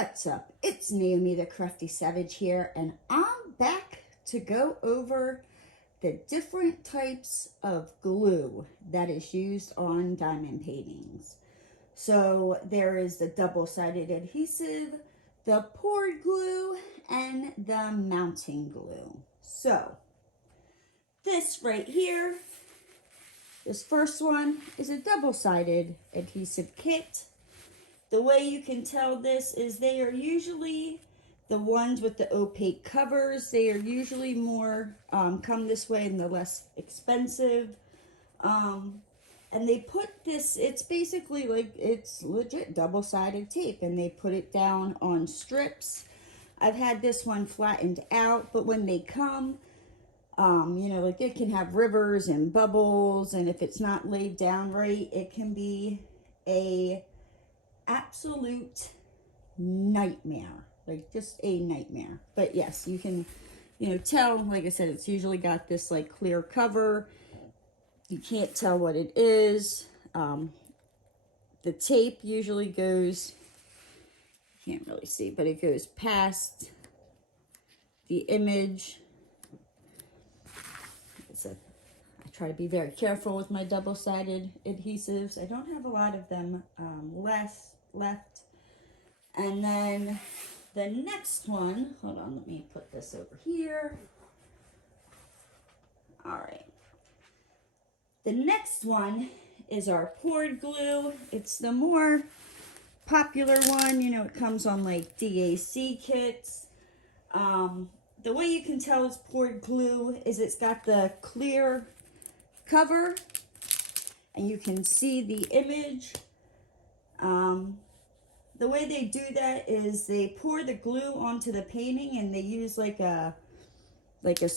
What's up? It's Naomi the Crafty Savage here, and I'm back to go over the different types of glue that is used on diamond paintings. So there is the double-sided adhesive, the poured glue, and the mounting glue. So this right here, this first one is a double-sided adhesive kit. The way you can tell this is they are usually the ones with the opaque covers. They are usually more, come this way and the less expensive. And they put this, it's basically like, it's legit double-sided tape, and they put it down on strips. I've had this one flattened out, but when they come, you know, like it can have rivers and bubbles, and if it's not laid down right, it can be a absolute nightmare, like just a nightmare. But yes, you can, you know, tell, like I said, it's usually got this like clear cover. You can't tell what it is. The tape usually goes, you can't really see, but it goes past the image. I try to be very careful with my double-sided adhesives. I don't have a lot of them left. And then the next one, hold on, let me put this over here. All right. The next one is our poured glue. It's the more popular one. You know, it comes on like DAC kits. The way you can tell it's poured glue is it's got the clear cover, and you can see the image. The way they do that is they pour the glue onto the painting, and they use like a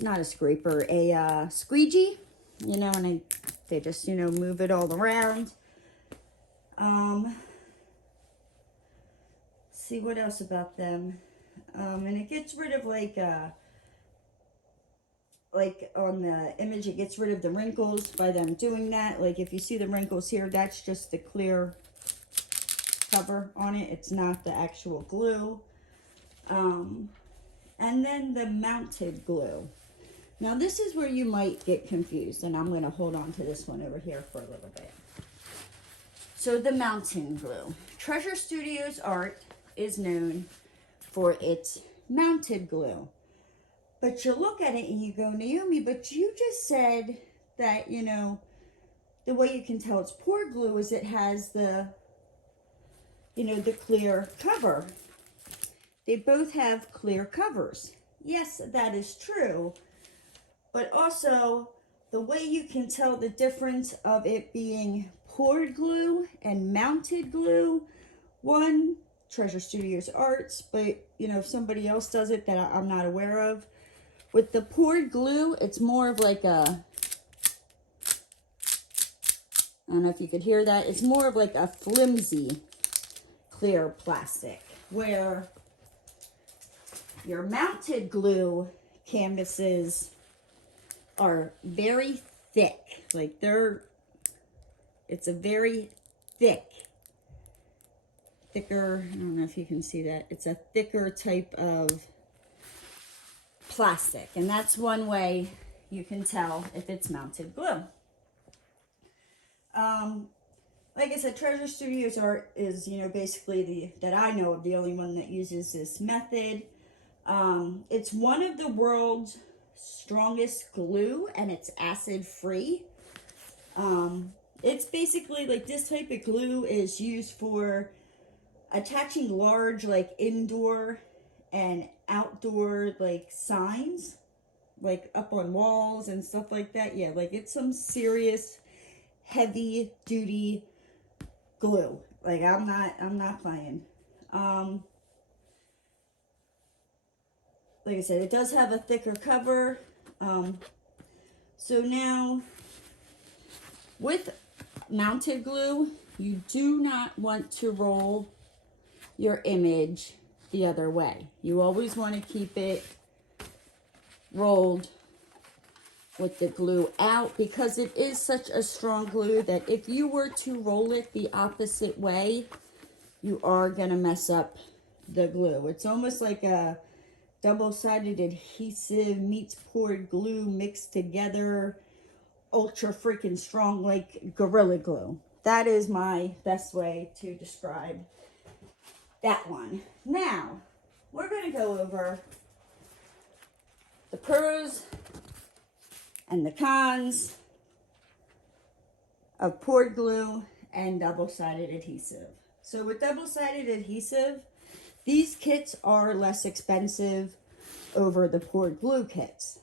not a scraper, a squeegee, you know, and they just, you know, move it all around. See what else about them. And it gets rid of like on the image, it gets rid of the wrinkles by them doing that. Like if you see the wrinkles here, that's just the clear cover on it. It's not the actual glue. And then the mounted glue. Now this is where you might get confused, and I'm going to hold on to this one over here for a little bit. So the mounting glue. Treasure Studios art is known for its mounted glue. But you look at it and you go, Naomi, but you just said that, you know, the way you can tell it's poured glue is it has the, you know, the clear cover. They both have clear covers. Yes, that is true. But also, the way you can tell the difference of it being poured glue and mounted glue, one, Treasure Studios arts, but, you know, if somebody else does it that I'm not aware of, with the poured glue, it's more of like a, I don't know if you could hear that, it's more of like a flimsy clear plastic, where your mounted glue canvases are very thick. Like it's a very thicker, I don't know if you can see that, it's a thicker type of plastic, and that's one way you can tell if it's mounted glue. Like I said, Treasure Studios art is, you know, basically that I know of, the only one that uses this method. It's one of the world's strongest glue, and it's acid free. It's basically like this type of glue is used for attaching large like indoor and outdoor like signs, like up on walls and stuff like that. Yeah, like it's some serious heavy duty glue. Like I'm not playing. Like I said, it does have a thicker cover. So now with mounted glue, you do not want to roll your image the other way. You always want to keep it rolled with the glue out, because it is such a strong glue that if you were to roll it the opposite way, you are going to mess up the glue. It's almost like a double-sided adhesive meets poured glue mixed together, ultra freaking strong, like Gorilla Glue. That is my best way to describe that one. Now, we're going to go over the pros and the cons of poured glue and double-sided adhesive. So with double-sided adhesive, these kits are less expensive over the poured glue kits.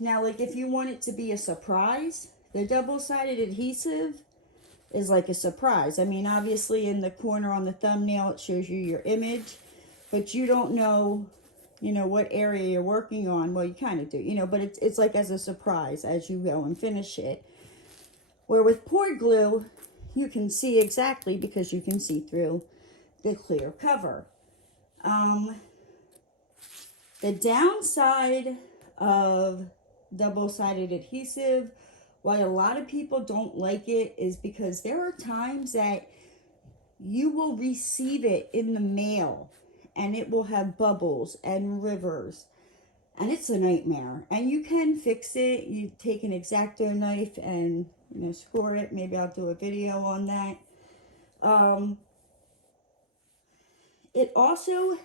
Now, like if you want it to be a surprise, the double-sided adhesive is like a surprise. I mean, obviously in the corner on the thumbnail, it shows you your image, but you don't know, what area you're working on. Well, you kind of do, but it's like as a surprise as you go and finish it. Where with poured glue, you can see exactly because you can see through the clear cover. The downside of double-sided adhesive, why a lot of people don't like it, is because there are times that you will receive it in the mail and it will have bubbles and rivers, and it's a nightmare. And you can fix it. You take an X-Acto knife and score it. Maybe I'll do a video on that. It also,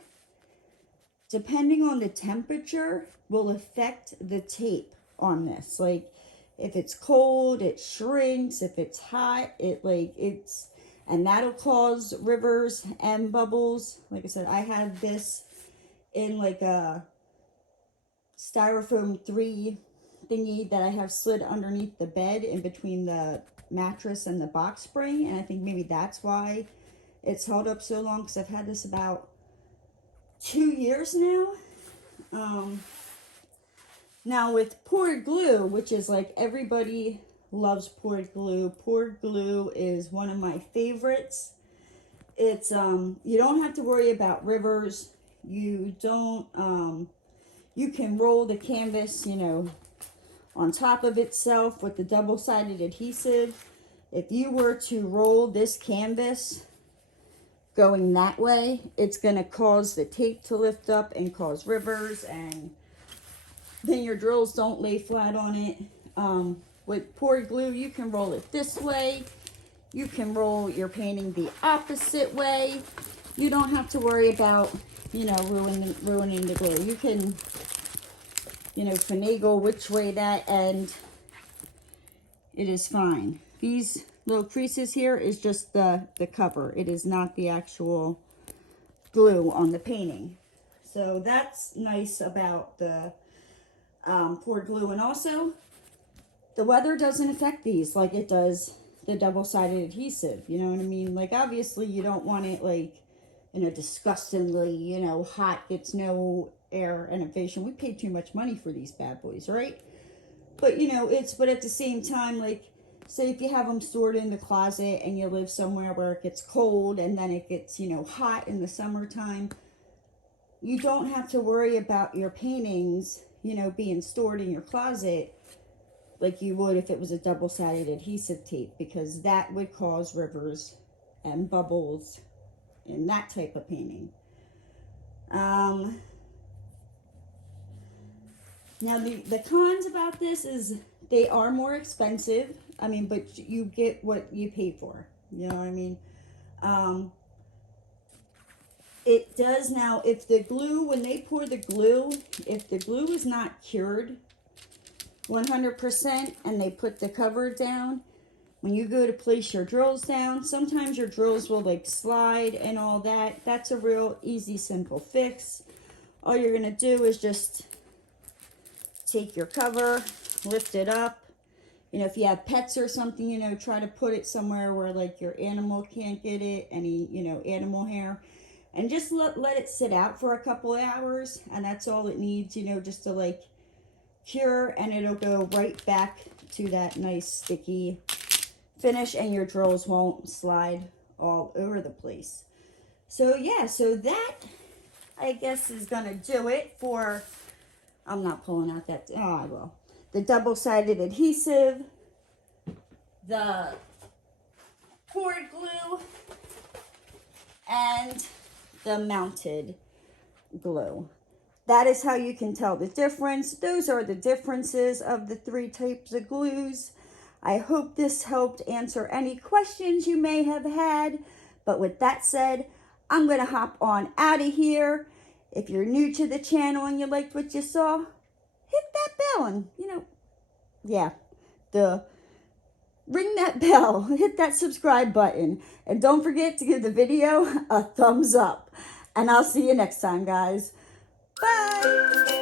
depending on the temperature, will affect the tape on this. Like if it's cold, it shrinks. If it's hot, and that'll cause rivers and bubbles. Like I said, I have this in like a styrofoam 3 thingy that I have slid underneath the bed in between the mattress and the box spring, and I think maybe that's why it's held up so long, because I've had this about 2 years now. Now with poured glue, which is like everybody loves poured glue. Poured glue is one of my favorites. It's you don't have to worry about rivers. You don't you can roll the canvas, on top of itself with the double-sided adhesive. If you were to roll this canvas going that way, it's going to cause the tape to lift up and cause rivers, and then your drills don't lay flat on it. With poured glue, you can roll it this way. You can roll your painting the opposite way. You don't have to worry about, ruining the glue. You can, finagle which way that, and it is fine. These little creases here is just the cover. It is not the actual glue on the painting. So that's nice about the poured glue. And also, the weather doesn't affect these like it does the double-sided adhesive. You know what I mean? Like, obviously, you don't want it, like, disgustingly, hot. It's no air innovation. We paid too much money for these bad boys, right? But, but at the same time, like, say if you have them stored in the closet and you live somewhere where it gets cold and then it gets, hot in the summertime, you don't have to worry about your paintings, being stored in your closet like you would if it was a double-sided adhesive tape, because that would cause rivers and bubbles in that type of painting. Now the cons about this is they are more expensive. I mean, but you get what you pay for. You know what I mean? It does now, if the glue, when they pour the glue, if the glue is not cured 100% and they put the cover down, when you go to place your drills down, sometimes your drills will like slide and all that. That's a real easy, simple fix. All you're going to do is just take your cover, lift it up. If you have pets or something, try to put it somewhere where like your animal can't get it, any, animal hair. And just let it sit out for a couple of hours, and that's all it needs, just to like cure, and it'll go right back to that nice sticky finish, and your drills won't slide all over the place. So yeah, so that I guess is gonna do it for, I'm not pulling out that, oh I will, the double-sided adhesive, the poured glue, and the mounted glue. That is how you can tell the difference. Those are the differences of the 3 types of glues. I hope this helped answer any questions you may have had. But with that said, I'm going to hop on out of here. If you're new to the channel and you liked what you saw, hit that bell and, ring that bell, hit that subscribe button. And don't forget to give the video a thumbs up. And I'll see you next time, guys. Bye.